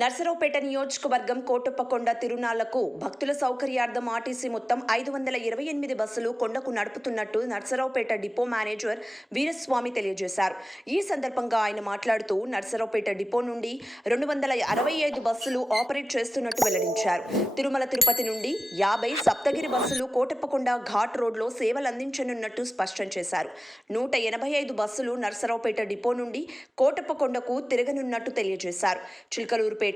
నర్సరావుపేట నియోజకవర్గం కోటప్పకొండ తిరునాళ్ళకు భక్తుల సౌకర్యార్థం ఆర్టీసీ మొత్తం ఐదు వందల ఇరవై ఎనిమిది బస్సులు కొండకు నడుపుతున్నట్టు నర్సరావుపేట డిపో మేనేజర్ వీరస్వామి తెలియజేశారు. ఈ సందర్భంగా ఆయన మాట్లాడుతూ నర్సరావుపేట డిపో నుండి రెండు వందల అరవై ఐదు బస్సులు ఆపరేట్ చేస్తున్నట్టు వెల్లడించారు. తిరుమల తిరుపతి నుండి యాభై సప్తగిరి బస్సులు కోటప్పకొండ ఘాట్ రోడ్లో సేవలు అందించనున్నట్టు స్పష్టం చేశారు. నూట ఎనభై ఐదు బస్సులు నర్సరావుపేట డిపో నుండి కోటప్పకొండకు తిరగనున్నట్టు తెలియజేశారు. చిల్కలూరుపేట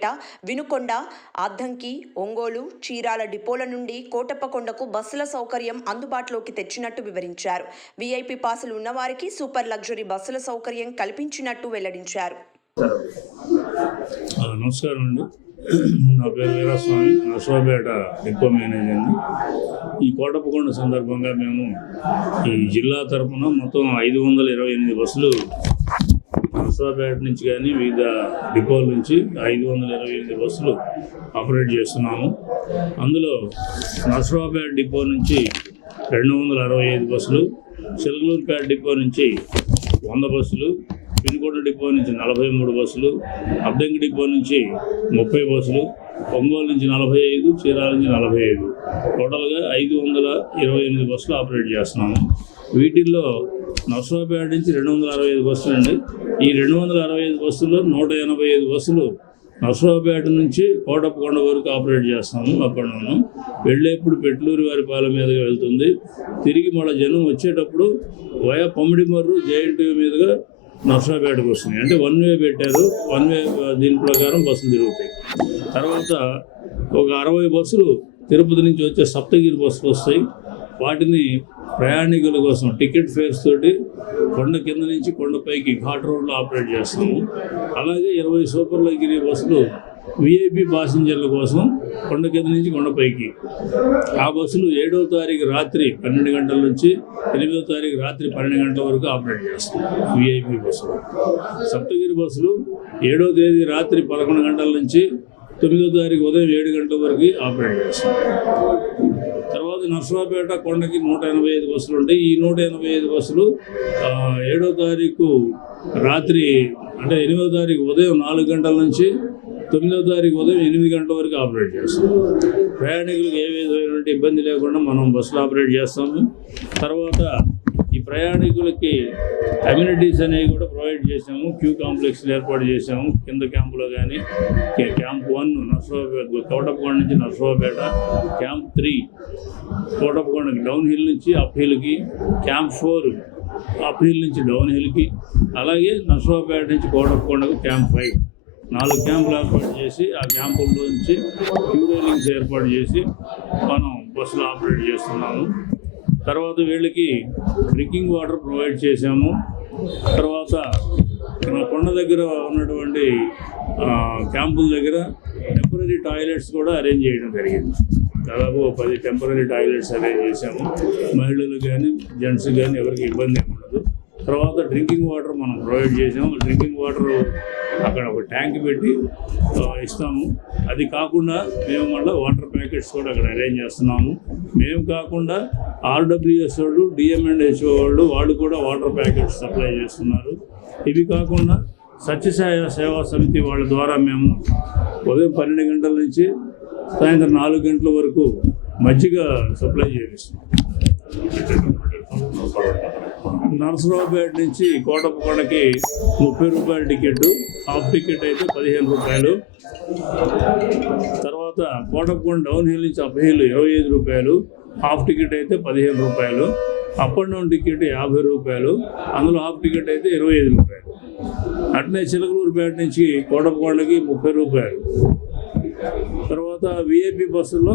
వినుకొండ అద్దంకి ఒంగోలు చీరాల డిపోల నుండి కోటప్పకొండకు బస్సుల సౌకర్యం అందుబాటులోకి తెచ్చినట్టు వివరించారు. వీఐపీ పాసులు ఉన్నవారికి సూపర్ లగ్జరీ బస్సుల సౌకర్యం కల్పించినట్టు వెల్లడించారు. నమస్కారం అండి. నా పేరు వీరస్వామి నర్సరావుపేట డిపో మేనేజర్ని ఈ కోటప్పకొండ సందర్భంగా మేము ఈ జిల్లా తరఫున మొత్తం ఐదు వందల ఇరవై ఎనిమిది బస్సులు నర్సరావుపేట నుంచి కానీ వివిధ డిపోల నుంచి ఐదు వందల ఇరవై ఎనిమిది బస్సులు ఆపరేట్ చేస్తున్నాము. అందులో నర్సరావుపేట డిపో నుంచి రెండు వందల అరవై ఐదు బస్సులు చిలకలూరుపేట డిపో నుంచి వంద బస్సులు పిన్కోట డిపో నుంచి నలభై మూడు బస్సులు అద్దంకి డిపో నుంచి ముప్పై బస్సులు ఒంగోలు నుంచి నలభై ఐదు చీరాల నుంచి నలభై ఐదు టోటల్గా ఐదు వందల ఇరవై ఎనిమిది బస్సులు ఆపరేట్ చేస్తున్నాము. వీటిల్లో నర్సరావుపేట నుంచి రెండు వందల అరవై ఐదు బస్సులు అండి. ఈ రెండు వందల అరవై ఐదు బస్సుల్లో నూట ఎనభై ఐదు బస్సులు నర్సరావుపేట నుంచి కోటప్పకొండ వరకు ఆపరేట్ చేస్తాము అప్పుడు వెళ్ళేప్పుడు పెట్లూరు వారి పాలెం మీదుగా వెళ్తుంది. తిరిగి మళ్ళీ జనం వచ్చేటప్పుడు వయా పమ్మిడిమర్రు జేఎన్టీ మీదుగా నర్సరావుపేటకు వస్తుంది అంటే వన్ వే పెట్టారు. వన్ వే దీని ప్రకారం బస్సులు తిరుగుతాయి. తర్వాత ఒక అరవై బస్సులు తిరుపతి నుంచి వచ్చే సప్తగిరి బస్సులు వస్తాయి. వాటిని ప్రయాణికుల కోసం టికెట్ ఫేర్స్ తోటి కొండ కింద నుంచి కొండపైకి ఘాట్ రోడ్లో ఆపరేట్ చేస్తాము అలాగే ఇరవై సూపర్ లగ్జరీ బస్సులు విఐపి ప్యాసింజర్ల కోసం కొండ కింద నుంచి కొండపైకి ఆ బస్సులు ఏడో తారీఖు రాత్రి పన్నెండు గంటల నుంచి ఎనిమిదో తారీఖు రాత్రి పన్నెండు గంటల వరకు ఆపరేట్ చేస్తాం విఐపి బస్సులు. సప్తగిరి బస్సులు ఏడో తేదీ రాత్రి పదకొండు గంటల నుంచి తొమ్మిదో తారీఖు ఉదయం ఏడు గంటల వరకు ఆపరేట్ చేస్తాం తర్వాత నర్సరావుపేట కొండకి నూట ఎనభై ఐదు బస్సులు ఉంటాయి. ఈ నూట ఎనభై ఐదు బస్సులు ఏడో తారీఖు రాత్రి అంటే ఎనిమిదో తారీఖు ఉదయం నాలుగు గంటల నుంచి తొమ్మిదో తారీఖు ఉదయం ఎనిమిది గంటల వరకు ఆపరేట్ చేస్తాం. ప్రయాణికులకు ఏ విధమైనటువంటి ఇబ్బంది లేకుండా మనం బస్సులు ఆపరేట్ చేస్తాము. తర్వాత ఈ ప్రయాణికులకి అమ్యూనిటీస్ అనేవి కూడా ప్రొవైడ్ చేసాము క్యూ కాంప్లెక్స్లు ఏర్పాటు చేసాము కింద క్యాంపులో కానీ క్యాంప్ వన్ నర్సరావుపేట కోటప్పకొండ నుంచి నర్సరావుపేట క్యాంప్ త్రీ కోటప్పకొండకి డౌన్ హిల్ నుంచి అప్ హిల్కి క్యాంప్ ఫోర్ అప్ హిల్ నుంచి డౌన్ హిల్కి అలాగే నర్సరావుపేట నుంచి కోటప్పకొండకు క్యాంప్ ఫైవ్ నాలుగు క్యాంపులు ఏర్పాటు చేసి ఆ క్యాంపుల నుంచి క్యూ రైలింగ్స్ ఏర్పాటు చేసి మనం బస్సులు ఆపరేట్ చేస్తున్నాము. తర్వాత వీళ్ళకి డ్రింకింగ్ వాటర్ ప్రొవైడ్ చేసాము తర్వాత కొండ దగ్గర ఉన్నటువంటి క్యాంపుల దగ్గర టెంపరీ టాయిలెట్స్ కూడా అరేంజ్ చేయడం జరిగింది. దాదాపు పది టెంపరీ టాయిలెట్స్ అరేంజ్ చేసాము మహిళలు కానీ జెంట్స్ కానీ ఎవరికి ఇబ్బంది ఏమి ఉండదు. తర్వాత డ్రింకింగ్ వాటర్ మనం ప్రొవైడ్ చేసాము డ్రింకింగ్ వాటర్ అక్కడ ఒక ట్యాంక్ పెట్టి ఇస్తాము. అది కాకుండా మేము మళ్ళీ వాటర్ ప్యాకెట్స్ కూడా అక్కడ అరేంజ్ చేస్తున్నాము. మేము కాకుండా ఆర్డబ్ల్యూఎస్ వాళ్ళు డిఎంఎండ్హెచ్ఓ వాళ్ళు వాళ్ళు కూడా వాటర్ ప్యాకెట్స్ సప్లై చేస్తున్నారు. ఇవి కాకుండా సత్యసాయ సేవా సమితి వాళ్ళ ద్వారా మేము ఉదయం పన్నెండు గంటల నుంచి సాయంత్రం నాలుగు గంటల వరకు మజ్జిగ సప్లై చేపిస్తున్నాం. నర్సరావుపేట నుంచి కోటప్పకొండకి ముప్పై రూపాయల టికెట్ హాఫ్ టికెట్ అయితే పదిహేను రూపాయలు. తర్వాత కోటప్పకొండ డౌన్ హిల్ నుంచి అప్ హిల్ ఇరవై ఐదు రూపాయలు. హాఫ్ టికెట్ అయితే పదిహేను రూపాయలు అప్ అండ్ డౌన్ టికెట్ యాభై రూపాయలు అందులో హాఫ్ టికెట్ అయితే ఇరవై ఐదు రూపాయలు. అట్లే చిలకలూరుపేట నుంచి కోటపకోళ్ళకి ముప్పై రూపాయలు. తర్వాత విఐపి బస్సుల్లో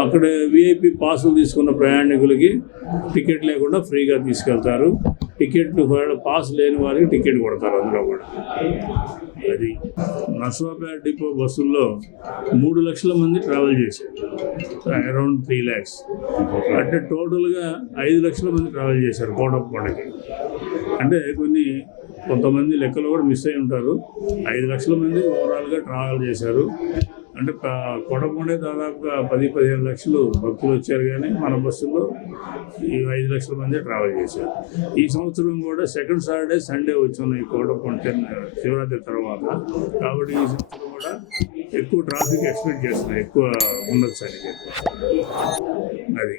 అక్కడ విఐపి పాసులు తీసుకున్న ప్రయాణికులకి టికెట్ లేకుండా ఫ్రీగా తీసుకెళ్తారు. టికెట్ పాస్ లేని వారికి టికెట్ కొడతారు అందులో కూడా. అది నర్సరావుపేట డిపో బస్సుల్లో మూడు లక్షల మంది ట్రావెల్ చేశారు. Around three lakhs. అంటే టోటల్గా ఐదు లక్షల మంది ట్రావెల్ చేశారు కోటప్పకొండకి అంటే కొన్ని కొంతమంది లెక్కలు కూడా మిస్ అయి ఉంటారు. ఐదు లక్షల మంది ఓవరాల్గా ట్రావెల్ చేశారు. అంటే ప- కొడకుండే దాదాపుగా పది పదిహేను లక్షలు భక్తులు వచ్చారు కానీ మన బస్సులో ఈ ఐదు లక్షల మంది ట్రావెల్ చేశారు. ఈ సంవత్సరం కూడా సెకండ్ సాటర్డే సండే వచ్చాను ఈ కోటకొండ శివరాత్రి తర్వాత. కాబట్టి ఈ సంవత్సరం కూడా ఎక్కువ ట్రాఫిక్ ఎక్స్పెక్ట్ చేస్తున్నాయి ఎక్కువ ఉండొచ్చు అని అది.